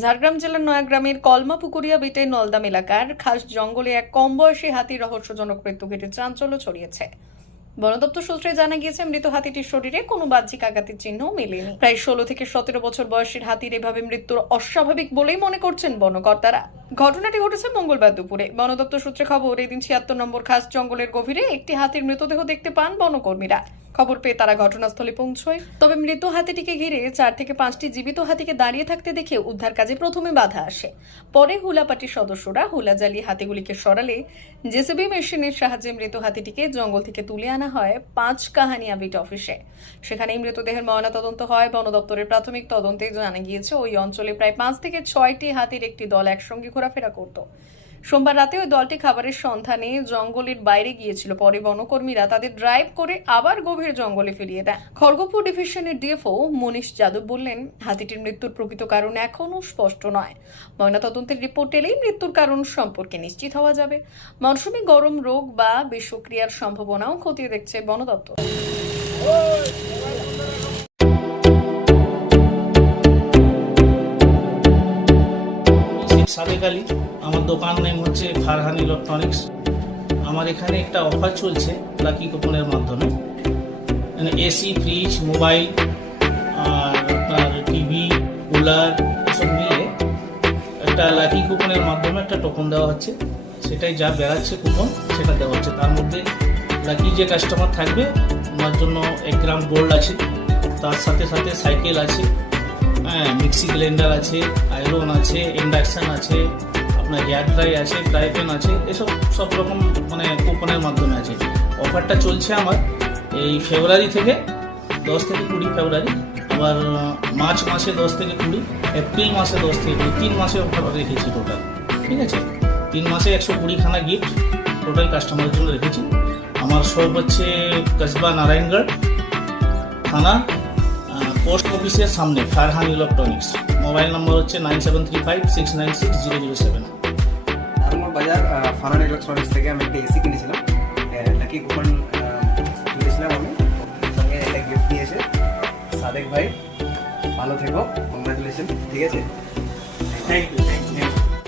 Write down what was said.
ঝাড়গ্রাম জেলার নয়াগ্রামের কলমাপুকুরিয়া বিটে নলদাম এলাকার খাস জঙ্গলে এক কম বয়সী হাতির রহস্যজনক মৃত্যু ঘটে চাঞ্চল্য ছড়িয়েছে। বন দপ্তর সূত্রে জানা গিয়েছে, মৃত হাতিটির শরীরে কোনো বাহ্যিক আঘাতের চিহ্ন মেলেনি। প্রায় ষোলো থেকে সতেরো বছর বয়সের হাতির এভাবে মৃত্যুর অস্বাভাবিক বলেই মনে করছেন বনকর্তারা। ঘটনাটি ঘটেছে মঙ্গলবার দুপুরে। বন দপ্তর সূত্রে খবর, এদিন ছিয়াত্তর নম্বর খাস জঙ্গলের গভীরে একটি হাতির মৃতদেহ দেখতে পান বনকর্মীরা। খবর পেয়ে তারা ঘটনাস্থলে পৌঁছয়। তবে মৃত হাতিটিকে ঘিরে চার থেকে পাঁচটি জীবিত হাতিকে দাঁড়িয়ে থাকতে দেখে উদ্ধার কাজে প্রথমে বাধা আসে। পরে হুলা পার্টির সদস্যরা হুলা জ্বালিয়ে হাতিগুলিকে সরালে জেসিবি মেশিনের সাহায্যে মৃত হাতিটিকে জঙ্গল থেকে তুলে আনা হয় পাঁচ কাহানিয়া বিট অফিসে। সেখানেই মৃতদেহের ময়নাতদন্ত হয়। বন দপ্তরের প্রাথমিক তদন্তে জানা গিয়েছে, ওই অঞ্চলে প্রায় পাঁচ থেকে ছয়টি হাতির একটি দল একসঙ্গে ঘোরাফেরা করত। সোমবার রাতে ওই দলটি খাবারের সন্ধানে জঙ্গলের বাইরে গিয়েছিল। পরে বনকর্মীরা তাদের ড্রাইভ করে আবার গভীর জঙ্গলে ফিরিয়ে দেয় খড়গপুর ডিভিশনের ডিএফও মনীষ যাদব বললেন, হাতিটির মৃত্যুর প্রকৃত কারণ এখনও স্পষ্ট নয়। ময়নাতদন্তের রিপোর্ট এলেই মৃত্যুর কারণ সম্পর্কে নিশ্চিত হওয়া যাবে। মৌসুমি গরম রোগ বা বিষক্রিয়ার সম্ভাবনাও খতিয়ে দেখছে বন দপ্তর সাদেক আলী, আমার দোকান নেম হচ্ছে ফারহান ইলেকট্রনিক্স। আমার এখানে একটা অফার চলছে লাকি কুপনের মাধ্যমে। মানে এসি ফ্রিজ মোবাইল আর আপনার টিভি কুলার এসব মিলে একটা লাকি কুপনের মাধ্যমে একটা টোকন দেওয়া হচ্ছে। সেটাই যা বেড়াচ্ছে কুপন সেটা দেওয়া হচ্ছে। তার মধ্যে লাকি যে কাস্টমার থাকবে, ওনার জন্য এক গ্রাম গোল্ড আছে। তার সাথে সাথে সাইকেল আছে। হ্যাঁ মিক্সি ব্লেন্ডার আছে, আয়রন আছে, ইন্ডাকশন আছে, আপনার হেয়ার ড্রাই আছে ফ্রাই প্যান আছে, এসব সব রকম মানে কুপনের মাধ্যমে আছে। অফারটা চলছে আমার এই ফেব্রুয়ারি থেকে, দশ থেকে কুড়ি ফেব্রুয়ারি, আবার মার্চ মাসে দশ থেকে কুড়ি, এপ্রিল মাসে দশ থেকে কুড়ি, তিন মাসে অফার রেখেছি টোটাল ঠিক আছে? তিন মাসে একশো কুড়িখানা গিফট টোটাল কাস্টমারের জন্য রেখেছি। আমার শপ হচ্ছে কসবা নারায়ণগড় থানা পোস্ট অফিসের সামনে ফারহান ইলেকট্রনিক্স। মোবাইল নম্বর হচ্ছে nine seven three five six nine six zero zero seven. Dharmor Bazar Farhan electronics থেকে আমি একটা এসি কিনেছিলাম। লাকি কুপন কিনেছিলাম আমি। সঙ্গে একটা গিফট নিয়েছে। সাদেক ভাই ভালো থেকো। কংগ্রাচুলেশন ঠিক আছে? Thank you thank